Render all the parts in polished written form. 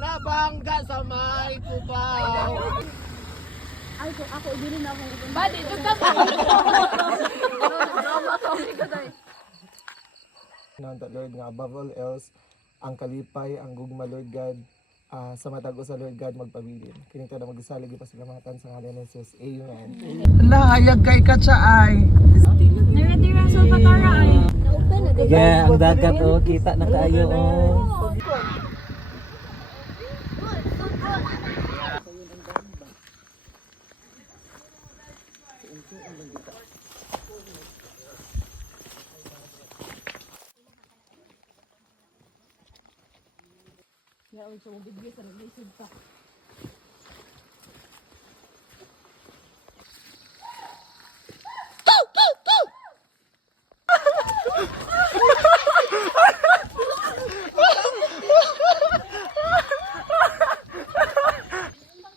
nabangga sa may kubaw. Ay, so ako ibili na akong ibang. Badi, tugtog ka. Drama ka ulit ka tayo. Nanta Lord nga above all else, ang kalipay, ang gugma Lord God, sa matag sa Lord God magpabilin. Kining na magisalig ipasalamatan sa ngalan ni Jesus. Amen. Lahayag kay Katsaay. Nara-dira sa Katara ay. Yeah, ang dagat oh, kita na kayo oh.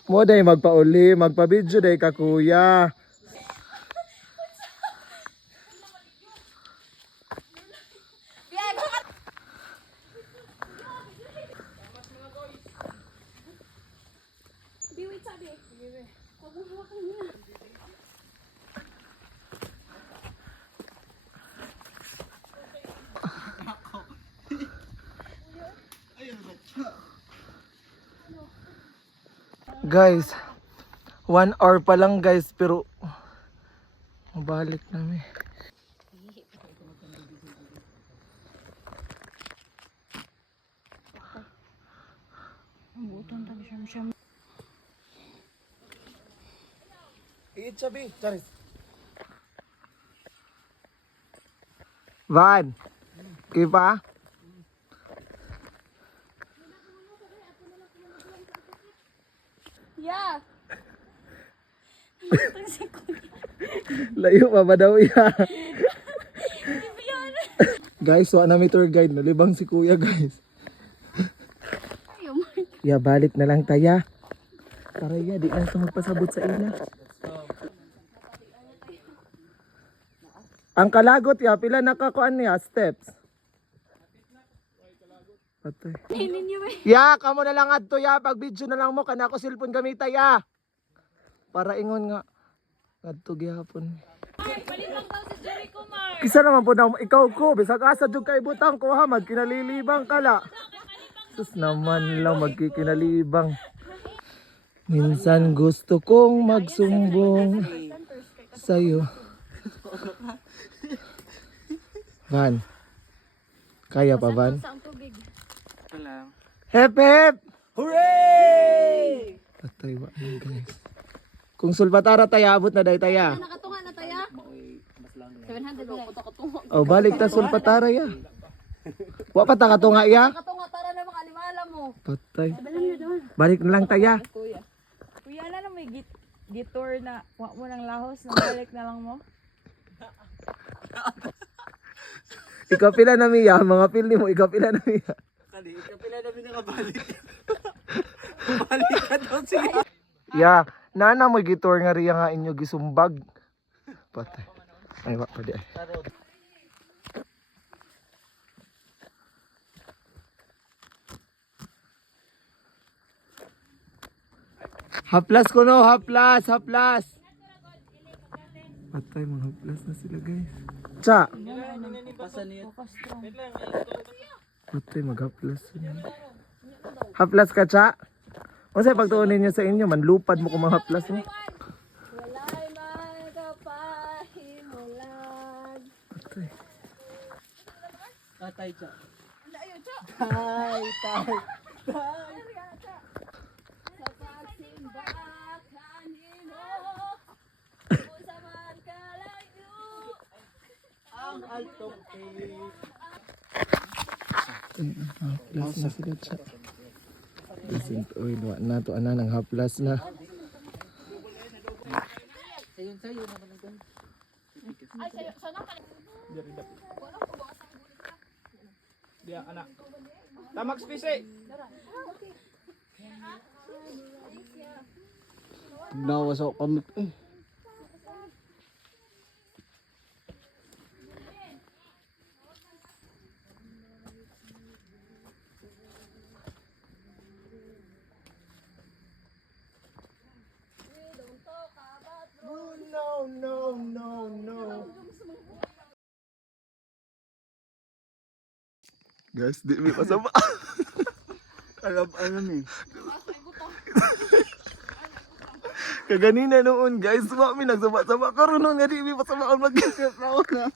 Mo day magpauli, magpa-video day ka kuya. Biwit sabi. Huwag mo hawakan niya. Guys, 1 hour pa lang guys, pero mabalik namin. Ang buton tabi siyam. Iit sabi, Charis. Van, kipa? Yeah. Layo pa ba daw iya? Guys, wala na may tour guide. Nalibang si kuya guys. Ayaw mo. Ya, balik na lang taya. Para ya, di na sa magpasabot sa ina. Ang kalagot ya, pila nakakuan niya, steps. Patay. Hinin niyo eh. Ya, kamo na lang adto ya, pag video na lang mo, kana ko cellphone gamita ya. Para ingon nga, adto gyapon. Palibang daw si Jericho Mar. Kisa naman po na ikaw ko, bisag asa jud kay butang ko ha, magkinalilibang kala. Sus naman lang magkikinalibang. Minsan gusto kong magsumbong sa'yo. Van, kaya pa Van? Sa ang tubig. Hep hep! Hooray! Patay wa na guys. Kung sulbatara taya, abot na day taya. Nakatunga na tayo. 700 lang. O balik ta sulbatara ya. Wa pa ta katunga ya. Nakatunga tara na mga animala mo. Patay. Balang nyo doon. Balik na lang taya. Kuya na may gitor na wa mo ng lahos na balik na lang mo. Ikaw pila na miya, mga pil ni mo, ikaw pila na miya. Kali, kapila namin nakabalik. Balik ka daw siya. Ya, nana mo gitor nga riya nga inyo gisumbag. Patay. Ay, wa pa di ay. Haplas ko no, haplas, haplas. Patay, mga haplas na sila guys. Cha! Pasan niya. Patay, maghaplas sila. Haplas ka, Cha? O sa'yo, pagtuunin niya sa inyo, manlupad mo kung mga haplas mo. Walay magkapahimulan. Patay. Tatay siya. Sa pagsimba kanino, sa magkalayo. Ang altong Haplas na sila, Cha. Ising, uy, na to, ana, ng haplas na. Sayon naman ang gan. Ay, sa'yo, sana ka. Dia, anak. Tamak spisi. Nawas ako kami. Guys, di may pasama. Alam eh. Kaganina noon guys, mi nagsama-sama karon noon nga di may pasama mag-tao na.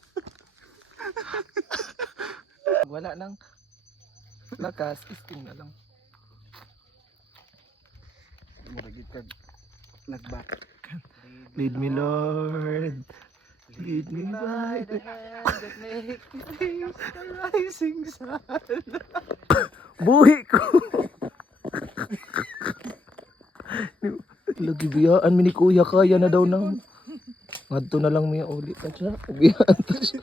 Wala nang lakas, isting na lang. Muragit ka. Nagbak. Lead me Lord, lead me by the hand that make me feel the rising sun. buhi ko. Lagi biyaan mi ni kuya kaya na daw nang. Ngadto na lang mi uli pa siya. Biyaan pa siya.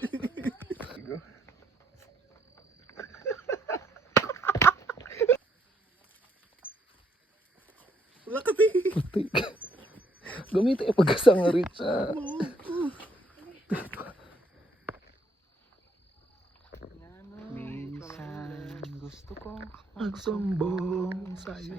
Wala ka ba? Patay ka. Gamitin yung pagkasangarit siya. Minsan gusto ko Magsumbong sa'yo.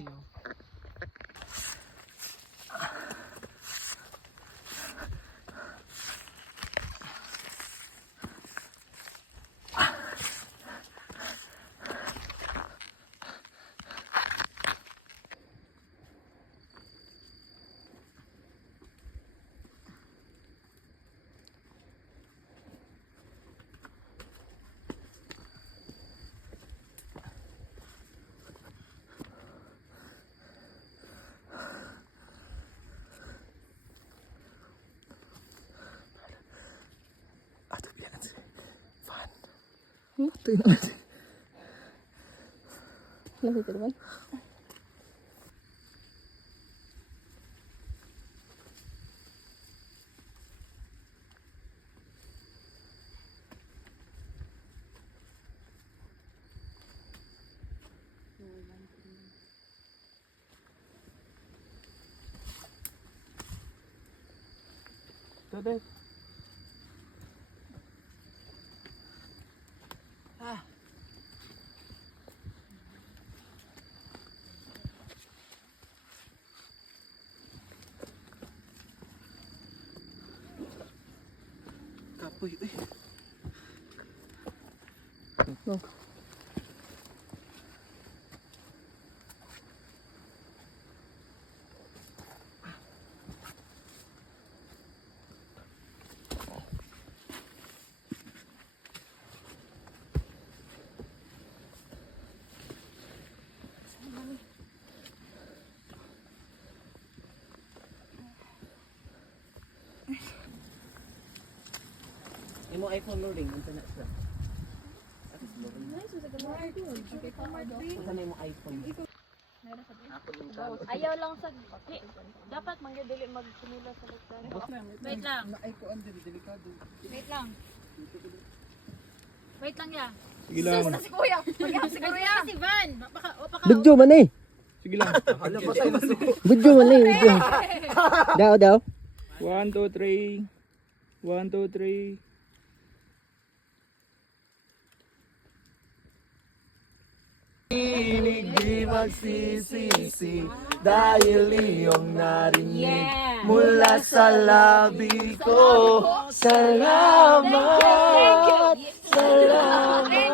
Aduh, biarkan sih. Fan. Tuh ini apa sih? Nasa terbang. Tuh deh. kapoy. Eh. No. Imo iPhone loading unsa na siya? Unsa na imo iPhone? Ayaw lang sa... Dapat mangyadili magsimula sa lagdan. Wait lang. Na-iPhone din delikado. Wait lang. Wait lang ya. Sige lang. Si Kuya. Si Kuya. Si Van. Baka... Video man eh. Sige lang. Hala pa tayo nasuko. Video man eh. Video. Daw. 1, 2, 3. 1, 2, 3. Hilig di magsisisi dahil iyong narinig mula sa labi ko. Salamat, salamat.